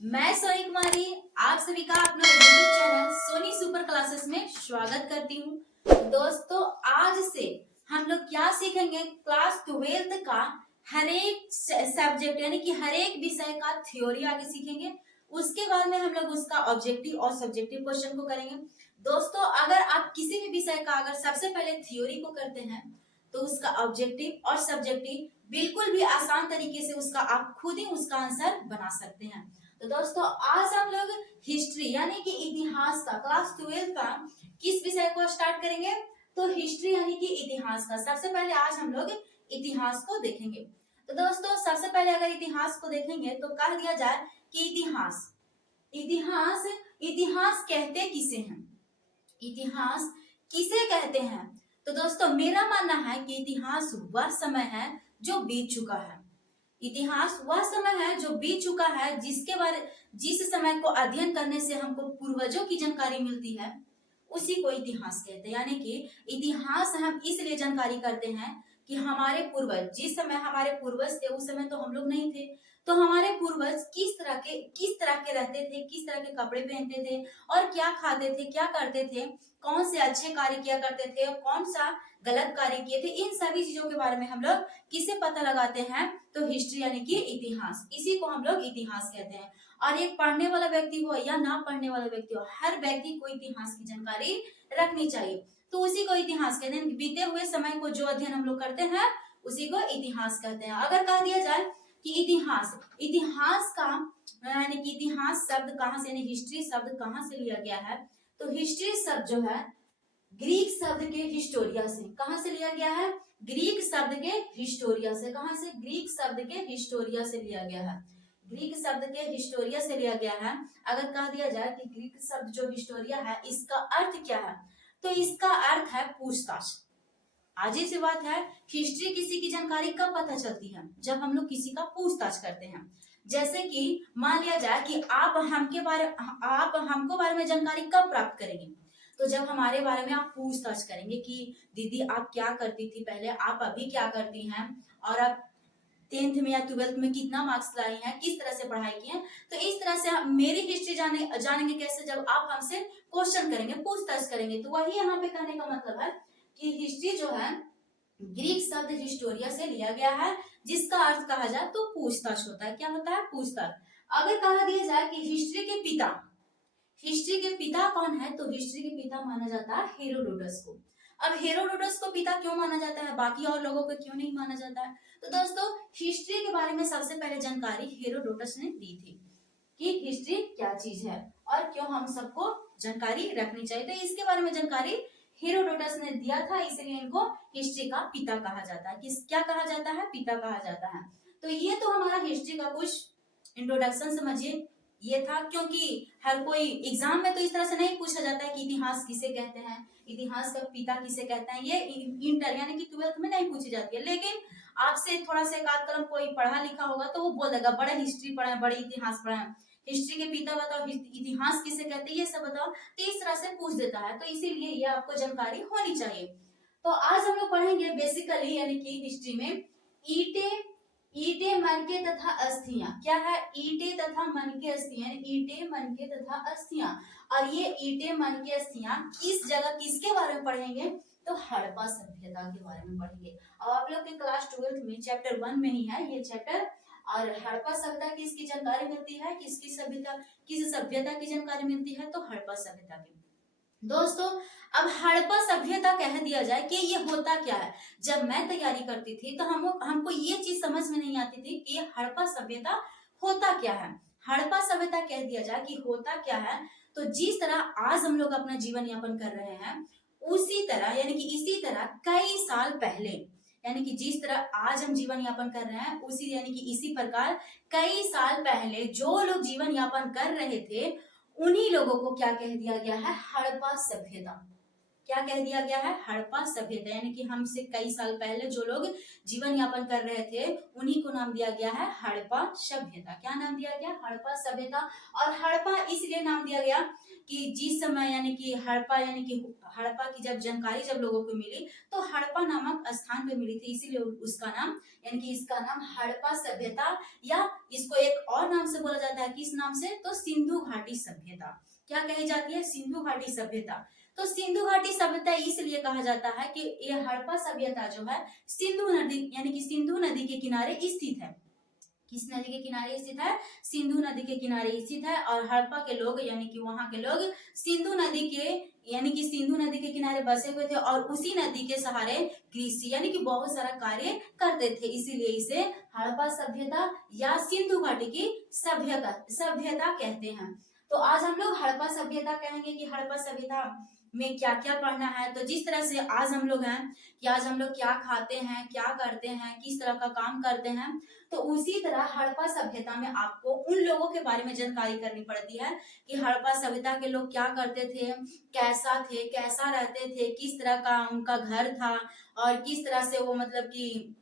मैं सोनी कुमारी आप सभी का अपना YouTube channel Soni super classes में स्वागत करती हूँ। दोस्तों आज से हम लोग क्या सीखेंगे, क्लास 12th का हर एक सब्जेक्ट यानी कि हर एक विषय का थ्योरी आगे सीखेंगे। उसके बाद में हम लोग उसका ऑब्जेक्टिव और सब्जेक्टिव क्वेश्चन को करेंगे। दोस्तों अगर आप किसी भी विषय का अगर सबसे पहले थ्योरी को करते हैं तो उसका ऑब्जेक्टिव और सब्जेक्टिव बिल्कुल भी आसान तरीके से उसका आप खुद ही उसका आंसर बना सकते हैं। तो दोस्तों आज हम लोग हिस्ट्री यानी कि इतिहास का क्लास 12 का किस विषय को स्टार्ट करेंगे, तो हिस्ट्री यानी कि इतिहास का सबसे पहले आज हम लोग इतिहास को देखेंगे। तो दोस्तों सबसे पहले अगर इतिहास को देखेंगे तो कह दिया जाए कि इतिहास इतिहास इतिहास कहते किसे हैं, इतिहास किसे कहते हैं। तो दोस्तों मेरा मानना है कि इतिहास वह समय है जो बीत चुका है। इतिहास वह समय है जो बीत चुका है जिस समय को अध्ययन करने से हमको पूर्वजों की जानकारी मिलती है उसी को इतिहास कहते हैं। यानी कि इतिहास हम इसलिए जानकारी करते हैं कि हमारे पूर्वज जिस समय हमारे पूर्वज थे उस समय तो हम लोग नहीं थे, तो हमारे पूर्वज किस तरह के रहते थे, किस तरह के कपड़े पहनते थे और क्या खाते थे, क्या करते थे, कौन से अच्छे कार्य किया करते थे और कौन सा गलत कार्य किए थे, इन सभी चीजों के बारे में हम लोग किसे पता लगाते हैं, तो हिस्ट्री यानी कि इतिहास, इसी को हम लोग इतिहास कहते हैं। और एक पढ़ने वाला व्यक्ति हो या ना पढ़ने वाला व्यक्ति हो, हर व्यक्ति को इतिहास की जानकारी रखनी चाहिए, तो उसी को इतिहास कहते हैं। बीते हुए समय को जो अध्ययन हम लोग करते हैं उसी को इतिहास कहते हैं। अगर कह दिया जाए कि इतिहास का यानी कि इतिहास शब्द कहाँ से यानी हिस्ट्री शब्द कहाँ से लिया गया है, तो हिस्ट्री शब्द जो है ग्रीक शब्द के हिस्टोरिया से, कहां से लिया गया है, ग्रीक शब्द के हिस्टोरिया से, कहां से, ग्रीक शब्द के हिस्टोरिया से लिया गया है, ग्रीक शब्द के हिस्टोरिया से लिया गया है। अगर कह दिया जाए कि ग्रीक शब्द जो हिस्टोरिया है इसका अर्थ क्या है, तो इसका अर्थ है पूछताछ। आज ही सी बात है, हिस्ट्री किसी की जानकारी कब पता चलती है, जब हम लोग किसी का पूछताछ करते हैं। जैसे कि मान लिया जाए कि आप हमको बारे में जानकारी कब प्राप्त करेंगे, तो जब हमारे बारे में आप पूछताछ करेंगे कि दीदी आप क्या करती थी पहले, आप अभी क्या करती हैं और आप 10th में या 12th में कितना मार्क्स लाई हैं, किस तरह से पढ़ाई की है, तो इस तरह से मेरी हिस्ट्री जानेंगे कैसे, जब आप हमसे क्वेश्चन करेंगे, पूछताछ करेंगे। तो वही यहाँ पे कहने का मतलब है कि हिस्ट्री जो है ग्रीक शब्द हिस्टोरिया से लिया गया है, जिसका अर्थ कहा जाए तो पूछताछ होता है। क्या होता है, पूछताछ। अगर कहा दिया जाए कि हिस्ट्री के पिता कौन है, तो हिस्ट्री के पिता माना जाता है हेरोडोटस को। अब हेरोडोटस को पिता क्यों माना जाता है, बाकी और लोगों को क्यों नहीं माना जाता है, तो दोस्तों हिस्ट्री के बारे में सबसे पहले जानकारी हेरोडोटस ने दी थी कि हिस्ट्री क्या चीज है और क्यों हम सबको जानकारी रखनी चाहिए, तो इसके बारे में जानकारी हेरोडोटस ने दिया था, इसलिए इनको हिस्ट्री का पिता कहा जाता है। किस क्या कहा जाता है, पिता कहा जाता है। तो ये तो हमारा हिस्ट्री का कुछ इंट्रोडक्शन समझिए ये था, क्योंकि हर कोई एग्जाम में तो इस तरह से नहीं पूछा जाता है कि इतिहास किसे कहते हैं, इतिहास का पिता किसे कहते हैं, ये इंटर यानी कि 12th में नहीं पूछी जाती है। लेकिन आपसे थोड़ा सा एक आध कलम कोई पढ़ा लिखा होगा तो वो बोल देगा बड़ा हिस्ट्री पढ़ा है, बड़े इतिहास पढ़ा है, हिस्ट्री के पिता बताओ, इतिहास किसे कहते हैं, ये सब बताओ, तो इस तरह से पूछ देता है। तो इसीलिए ये आपको जानकारी होनी चाहिए। तो आज हम लोग पढ़ेंगे बेसिकली यानी कि हिस्ट्री में ईटे ईटे मनके तथा अस्थियां, क्या है, ईटे तथा मनके अस्थियां, ईटे मनके तथा अस्थियां। और ये ईटे मनके अस्थियां किस जगह किसके बारे में पढ़ेंगे, तो हड़प्पा सभ्यता के बारे में पढ़ेंगे। अब आप लोग के क्लास 12th में चैप्टर 1 में ही है ये चैप्टर, और हड़प्पा सभ्यता की इसकी जानकारी मिलती है, किसकी सभ्यता किस सभ्यता की जानकारी मिलती है, तो हड़प्पा सभ्यता की। दोस्तों अब हड़प्पा सभ्यता कह दिया जाए कि ये होता क्या है, जब मैं तैयारी करती थी तो हमको ये चीज समझ में नहीं आती थी कि ये हड़प्पा सभ्यता होता क्या है। हड़प्पा सभ्यता कह दिया जाए कि होता क्या है, तो जिस तरह आज हम लोग अपना जीवन यापन कर रहे हैं उसी तरह यानी कि इसी तरह कई साल पहले, यानी कि जिस तरह आज हम जीवन यापन कर रहे हैं उसी यानी कि इसी प्रकार कई साल पहले जो लोग जीवन यापन कर रहे थे उन्हीं लोगों को क्या कह दिया गया है, हड़प्पा सभ्यता। क्या कह दिया गया है, हड़प्पा सभ्यता, यानी कि हमसे कई साल पहले जो लोग जीवन यापन कर रहे थे उन्हीं को नाम दिया गया है हड़प्पा सभ्यता। क्या नाम दिया गया, हड़प्पा सभ्यता। और हड़प्पा इसलिए नाम दिया गया कि जिस समय यानी कि हड़प्पा की जब जानकारी जब लोगों को मिली तो हड़प्पा नामक स्थान पे मिली थी, इसीलिए उसका नाम यानी कि इसका नाम हड़प्पा सभ्यता, या इसको एक और नाम से बोला जाता है है किस नाम से, तो सिंधु घाटी सभ्यता। क्या कही जाती है, सिंधु घाटी सभ्यता। तो सिंधु घाटी सभ्यता इसलिए कहा जाता है कि ये हड़प्पा सभ्यता जो है सिंधु नदी यानी कि सिंधु नदी के किनारे स्थित है। किस नदी के किनारे स्थित है, सिंधु नदी के किनारे स्थित है। और हड़प्पा के लोग यानी कि वहां के लोग सिंधु नदी के यानी कि सिंधु नदी के किनारे बसे हुए थे और उसी नदी के सहारे कृषि यानी कि बहुत सारा कार्य करते थे, इसीलिए इसे हड़प्पा सभ्यता या सिंधु घाटी की सभ्यता कहते हैं। तो आज हम लोग हड़प्पा सभ्यता कहेंगे कि हड़प्पा सभ्यता में क्या क्या पढ़ना है। तो जिस तरह से आज हम लोग हैं कि आज हम लोग क्या खाते हैं, क्या करते हैं, किस तरह का काम करते हैं, तो उसी तरह हड़प्पा सभ्यता में आपको उन लोगों के बारे में जानकारी करनी पड़ती है कि हड़प्पा सभ्यता के लोग क्या करते थे, कैसा थे, कैसा रहते थे, किस तरह का उनका घर था और किस तरह से वो मतलब कि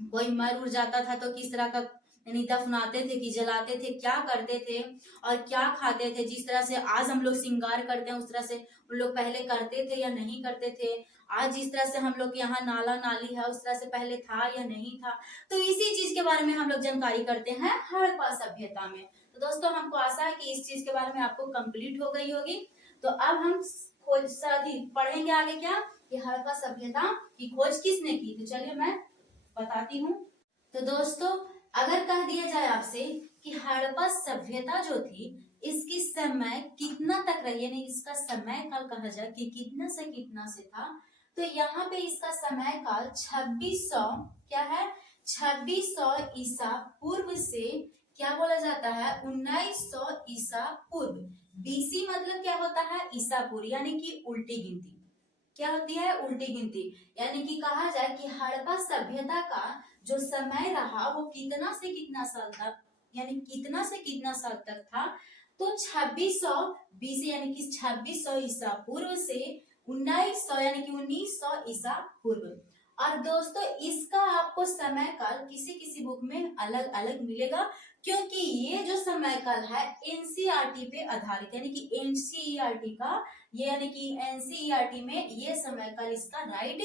कोई मर उड़ जाता था तो किस तरह का यानी दफनाते थे कि जलाते थे, क्या करते थे और क्या खाते थे। जिस तरह से आज हम लोग श्रृंगार करते हैं उस तरह से उन लोग पहले करते थे या नहीं करते थे। आज जिस तरह से हम लोग के यहाँ नाला नाली है उस तरह से पहले था या नहीं था। तो इसी चीज के बारे में हम लोग जानकारी करते हैं हड़प्पा सभ्यता में। तो दोस्तों हमको आशा है कि इस चीज के बारे में आपको कंप्लीट हो गई होगी। तो अब हम खोज साथी पढ़ेंगे आगे क्या कि हड़प्पा सभ्यता की खोज किसने की। तो चलिए मैं बताती हूँ। तो दोस्तों अगर कह दिया जाए आपसे कि हड़प्पा सभ्यता जो थी इसकी समय कितना तक रही यानी इसका समय काल कहा जाए कि कितना से कितना से था, तो यहाँ पे इसका समय काल 2600 क्या है 2600 ईसा पूर्व से क्या बोला जाता है 1900 ईसा पूर्व। बीसी मतलब क्या होता है ईसा पूर्व यानी कि उल्टी गिनती। क्या होती है उल्टी गिनती। यानी कि कहा जाए कि हड़प्पा सभ्यता का जो समय रहा वो कितना से कितना साल तक यानी कितना से कितना साल तक था, तो 2600 बीसी यानी कि 2600 ईसा पूर्व से 1900 यानी कि 1900 ईसा पूर्व। और दोस्तों इसका आपको समय काल किसी किसी बुक में अलग अलग मिलेगा क्योंकि ये जो समय काल है एनसीईआरटी पे आधारित यानी कि एनसीईआरटी का ये यानी कि एनसीईआरटी में ये समय काल इसका राइट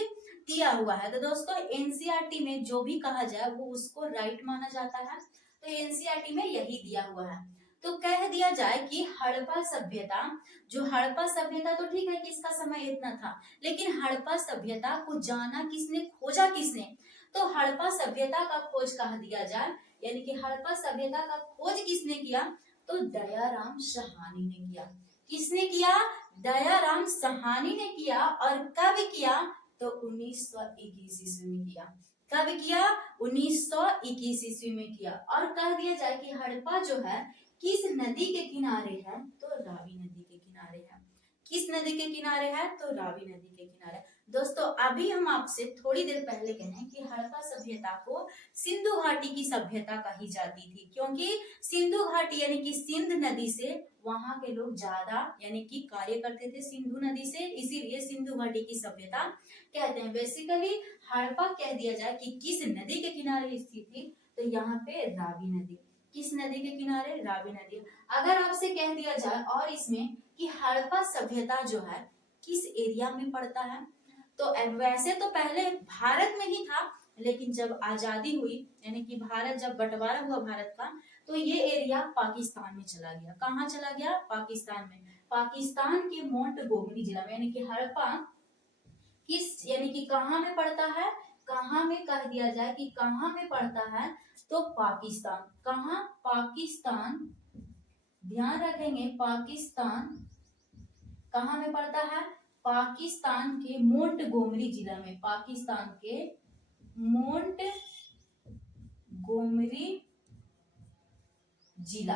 दिया हुआ है। तो दोस्तों एनसीईआरटी में जो भी कहा जाए वो उसको राइट माना जाता है। तो एनसीईआरटी में यही दिया हुआ है। तो कह दिया जाए कि हड़प्पा सभ्यता जो हड़प्पा सभ्यता तो ठीक है कि इसका समय इतना था, लेकिन हड़प्पा सभ्यता को जाना किसने, खोजा किसने, तो हड़प्पा सभ्यता का खोज कहा दिया जाए यानी कि हड़प्पा सभ्यता का खोज किसने किया, तो दयाराम साहनी ने किया। किसने किया, दयाराम साहनी ने किया। और कब किया, तो 1921 ईस्वी में किया। कब किया, 1921 ईस्वी में किया। और कह दिया जाए कि हड़प्पा जो है किस नदी के किनारे है, तो रावी नदी के किनारे है। किस नदी के किनारे है, तो रावी नदी के किनारे। दोस्तों अभी हम आपसे थोड़ी देर पहले कहें कि हड़प्पा सभ्यता को सिंधु घाटी की सभ्यता कही जाती थी क्योंकि सिंधु घाटी यानी कि सिंध नदी से वहां के लोग ज्यादा यानी कि कार्य करते थे सिंधु नदी से, इसीलिए सिंधु घाटी की सभ्यता कहते हैं। बेसिकली हड़प्पा कह दिया जाए कि किस नदी के किनारे स्थित थी, तो यहाँ पे रावी नदी। किस नदी के किनारे, रावी नदी। अगर आपसे कह दिया जाए और इसमें कि हड़प्पा सभ्यता जो है किस एरिया में पड़ता है, तो वैसे तो पहले भारत में ही था, लेकिन जब आजादी हुई यानी कि भारत जब बंटवारा हुआ भारत का, तो ये एरिया पाकिस्तान में चला गया। कहाँ चला गया, पाकिस्तान में। पाकिस्तान के मोंटगोमरी जिला में यानी कि हड़प्पा किस यानी कि कहाँ में पड़ता है, कहाँ में कह दिया जाए कि कहाँ में पड़ता है, तो पाकिस्तान। कहाँ, पाकिस्तान। ध्यान रखेंगे पाकिस्तान कहाँ में पड़ता है, पाकिस्तान के मोंटगोमरी जिला में। पाकिस्तान के मोंटगोमरी जिला।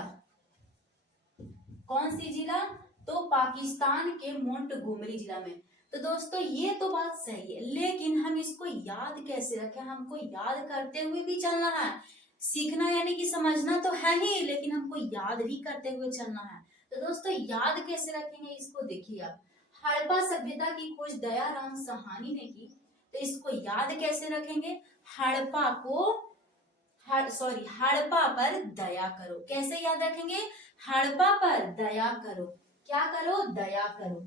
कौन सी जिला, तो पाकिस्तान के मोंटगोमरी जिला में। तो दोस्तों ये तो बात सही है, लेकिन हम इसको याद कैसे रखें, हमको याद करते हुए भी चलना है। सीखना यानी कि समझना तो है ही, लेकिन हमको याद भी करते हुए चलना है। तो दोस्तों याद कैसे रखेंगे इसको देखिए आप। हड़प्पा सभ्यता की खोज दयाराम साहनी ने की, तो इसको याद कैसे रखेंगे, हड़प्पा पर दया करो। कैसे याद रखेंगे, हड़प्पा पर दया करो। क्या करो, दया करो।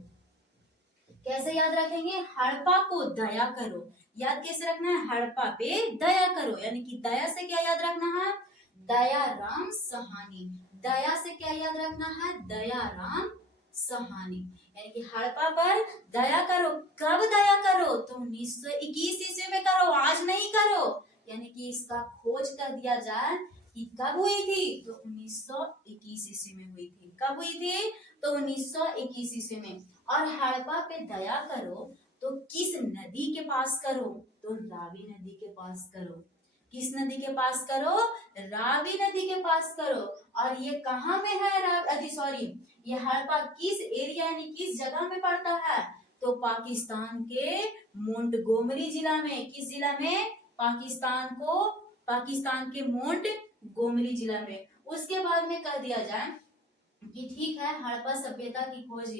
कैसे याद रखेंगे, हड़प्पा को दया करो। याद कैसे रखना है, हड़प्पा पे दया करो यानी कि दया से क्या याद रखना है, दयाराम साहनी। दया से क्या याद रखना है, दयाराम साहनी। यानी कि हड़प्पा पर दया करो। कब दया करो, तो 1921 ईस्वी में करो, आज नहीं करो। यानी कि इसका खोज कर दिया जाए कि कब हुई थी, तो 1921 ईस्वी में हुई थी। कब हुई थी, तो 1921 ईस्वी में। और हड़प्पा पे दया करो तो किस नदी के पास करो, तो रावी नदी के पास करो। किस नदी के पास करो, रावी नदी के पास करो। और ये कहाँ में है, सॉरी, ये हड़प्पा किस एरिया यानी किस जगह में पड़ता है, तो पाकिस्तान के मोंटगोमरी जिला में। किस जिला में, पाकिस्तान के मोंटगोमरी जिला में। उसके बाद में कह दिया जाए कि ठीक है, हड़प्पा सभ्यता की खोज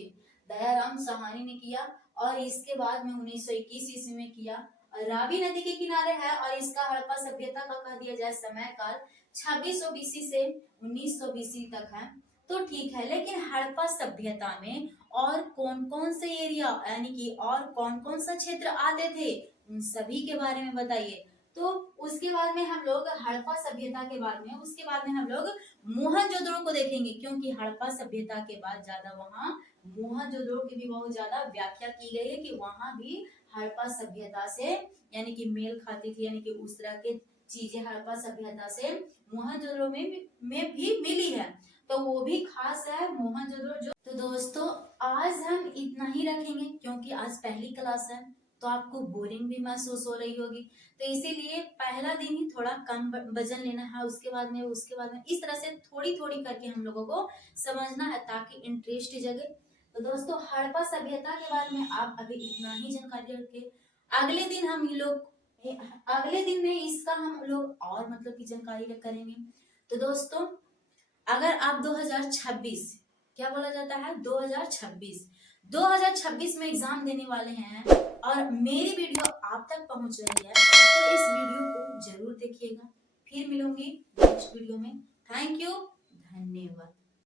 दयाराम साहनी ने किया और इसके बाद में 1921 ईस्वी में किया। रावी नदी के किनारे है और इसका हड़प्पा सभ्यता का कह दिया जाए समय काल 2600 बीसी से 1900 बीसी तक है। तो ठीक है, लेकिन हड़प्पा सभ्यता में और कौन कौन से एरिया यानी कि और कौन कौन सा क्षेत्र आते थे, उन सभी के बारे में बताइए। तो उसके बाद में हम लोग हड़प्पा सभ्यता के बाद में, उसके बाद में हम लोग मोहनजोदड़ो को देखेंगे, क्योंकि हड़प्पा सभ्यता के बाद ज्यादा वहाँ मोहनजोदड़ो की भी बहुत ज्यादा व्याख्या की गई है कि वहाँ भी हड़प्पा सभ्यता से यानी कि मेल खाती थी, यानी कि उस तरह के चीजें हड़प्पा सभ्यता से मोहनजोदड़ो में भी मिली है। तो वो भी खास है मोहनजोदड़ो जो। तो दोस्तों आज हम इतना ही रखेंगे, क्योंकि आज पहली क्लास है तो आपको बोरिंग भी महसूस हो रही होगी। तो इसीलिए पहला दिन ही थोड़ा कम वजन लेना है, उसके बाद में इस तरह से थोड़ी थोड़ी करके हम लोगों को समझना है ताकि इंटरेस्ट जगे। तो दोस्तों हड़प्पा सभ्यता के बारे में आप अभी इतना ही जानकारी रखें। अगले दिन में इसका हम लोग और मतलब की जानकारी करेंगे। तो दोस्तों अगर आप 2026, क्या बोला जाता है, 2026 में एग्जाम देने वाले हैं और मेरी वीडियो आप तक पहुंच रही है, तो इस वीडियो को जरूर देखिएगा। फिर मिलूंगी नेक्स्ट वीडियो में। थैंक यू, धन्यवाद।